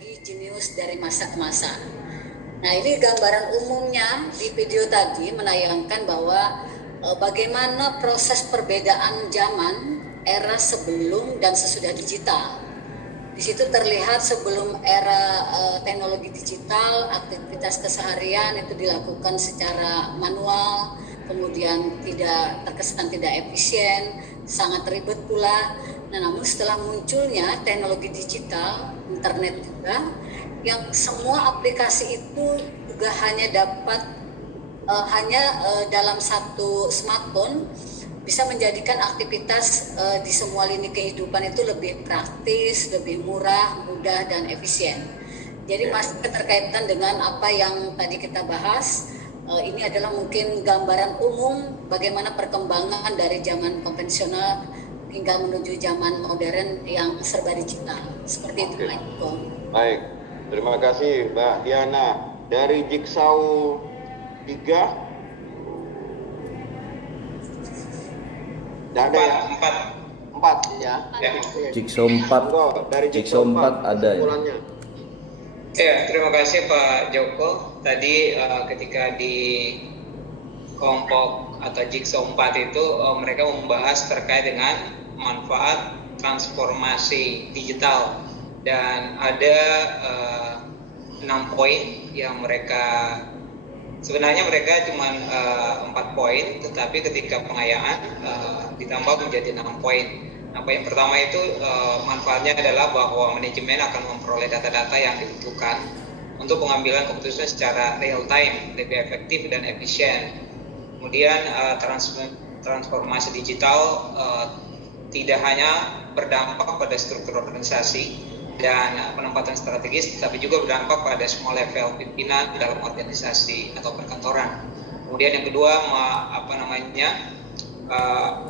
teknologi jenius dari masa ke masa. Nah, ini gambaran umumnya di video tadi menayangkan bahwa bagaimana proses perbedaan zaman era sebelum dan sesudah digital. Di situ terlihat sebelum era teknologi digital, aktivitas keseharian itu dilakukan secara manual, kemudian terkesan tidak efisien, sangat ribet pula. Nah, namun setelah munculnya teknologi digital, internet juga, yang semua aplikasi itu juga hanya dapat dalam satu smartphone bisa menjadikan aktivitas di semua lini kehidupan itu lebih praktis, lebih murah, mudah, dan efisien. Jadi masih keterkaitan dengan apa yang tadi kita bahas. Ini adalah mungkin gambaran umum bagaimana perkembangan dari zaman konvensional hingga menuju zaman modern yang serba digital. Seperti itu, Pak Iko. Baik, terima kasih Mbak Diana. Dari Jigsaw 3, ada ya? 4 ya. Jigsaw 4, dari Jigsaw 4 ada ya. Ya, terima kasih Pak Joko. Tadi ketika di kelompok atau Jigsaw 4 itu mereka membahas terkait dengan manfaat transformasi digital, dan ada 6 poin yang sebenarnya mereka cuma 4 poin, tetapi ketika pengayaan ditambah menjadi 6 poin. Nah, poin pertama itu manfaatnya adalah bahwa manajemen akan memperoleh data-data yang dibutuhkan untuk pengambilan keputusan secara real time, lebih efektif dan efisien. Kemudian transformasi digital tidak hanya berdampak pada struktur organisasi dan penempatan strategis, tapi juga berdampak pada semua level pimpinan dalam organisasi atau perkantoran. Kemudian yang kedua,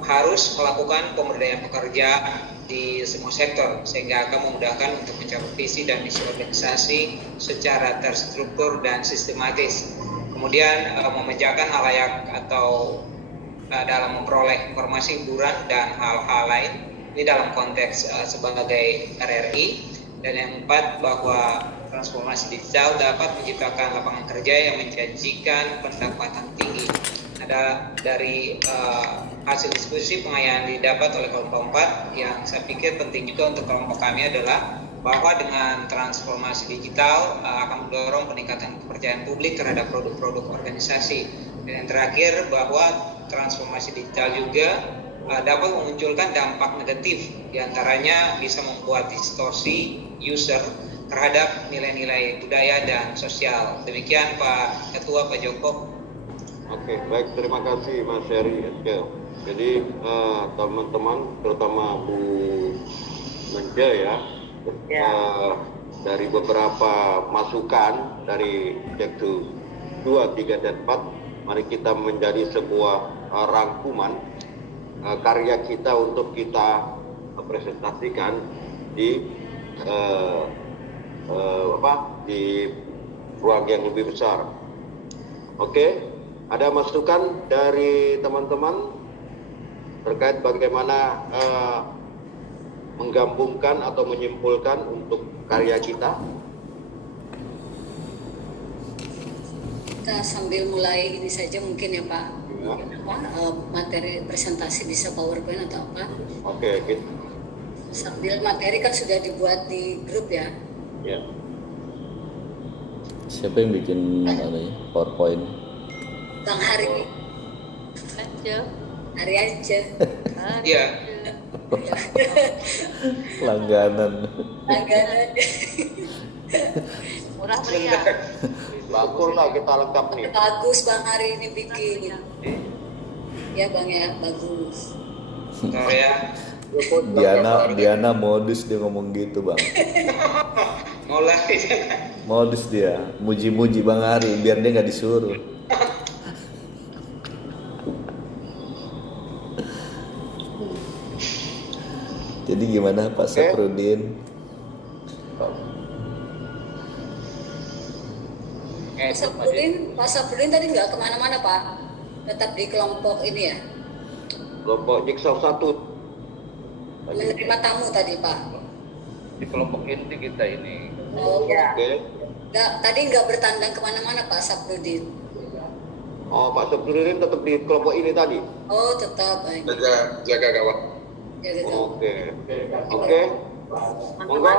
harus melakukan pemberdayaan pekerja di semua sektor, sehingga akan memudahkan untuk mencapai visi dan misi organisasi secara terstruktur dan sistematis. Kemudian memejakan halayak atau dalam memperoleh informasi, hiburan dan hal-hal lain, ini dalam konteks sebagai RRI. Dan yang keempat, bahwa transformasi digital dapat menciptakan lapangan kerja yang menjanjikan pendapatan tinggi. Ada dari hasil diskusi pengayaan didapat oleh kelompok 4 yang saya pikir penting juga untuk kelompok kami adalah bahwa dengan transformasi digital akan mendorong peningkatan kepercayaan publik terhadap produk-produk organisasi. Dan yang terakhir, bahwa transformasi digital juga dapat memunculkan dampak negatif, diantaranya bisa membuat distorsi user terhadap nilai-nilai budaya dan sosial. Demikian Pak Ketua, Pak Joko. Oke, baik, terima kasih Mas Heri. Jadi teman-teman, terutama Bu Menja ya, dari beberapa masukan dari Jigsaw 2, 3, dan 4, mari kita menjadi sebuah rangkuman karya kita untuk kita presentasikan di di ruang yang lebih besar. Oke, ada masukan dari teman-teman terkait bagaimana menggabungkan atau menyimpulkan untuk karya kita? Kita sambil mulai ini saja mungkin ya Pak. Ya. Materi presentasi bisa PowerPoint atau apa? Oke, gitu. Sambil materi kan sudah dibuat di grup ya. Ya. Siapa yang bikin PowerPoint? Bang Hari. Hari aja. Iya. Langganan. Murah meriah. Bagus lah, kita lengkap nih. Bagus Bang Hari ini bikin. Ya Bang ya, bagus. Karya Diana modus dia ngomong gitu Bang. mulai. Modus dia, muji-muji Bang Hari biar dia nggak disuruh. Jadi gimana Pak Saprudin? Pak Saprudin tadi nggak kemana-mana Pak, tetap di kelompok ini ya. Kelompok Jigsaw 1. Menerima tamu tadi Pak. di kelompok inti kita ini. Oh, Ya. Oke. tadi nggak bertandang kemana-mana Pak Saprudin. Oh, Pak Sabdudin tetap di kelompok ini tadi. Oh, tetap baik. Jaga gawat. Jaga gawat. Oke. Oke. Monggo.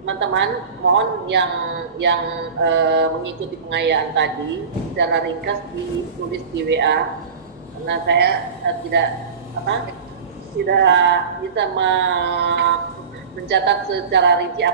Teman-teman, mohon yang mengikuti pengayaan tadi secara ringkas ditulis di WA, karena saya tidak bisa mencatat secara rinci apa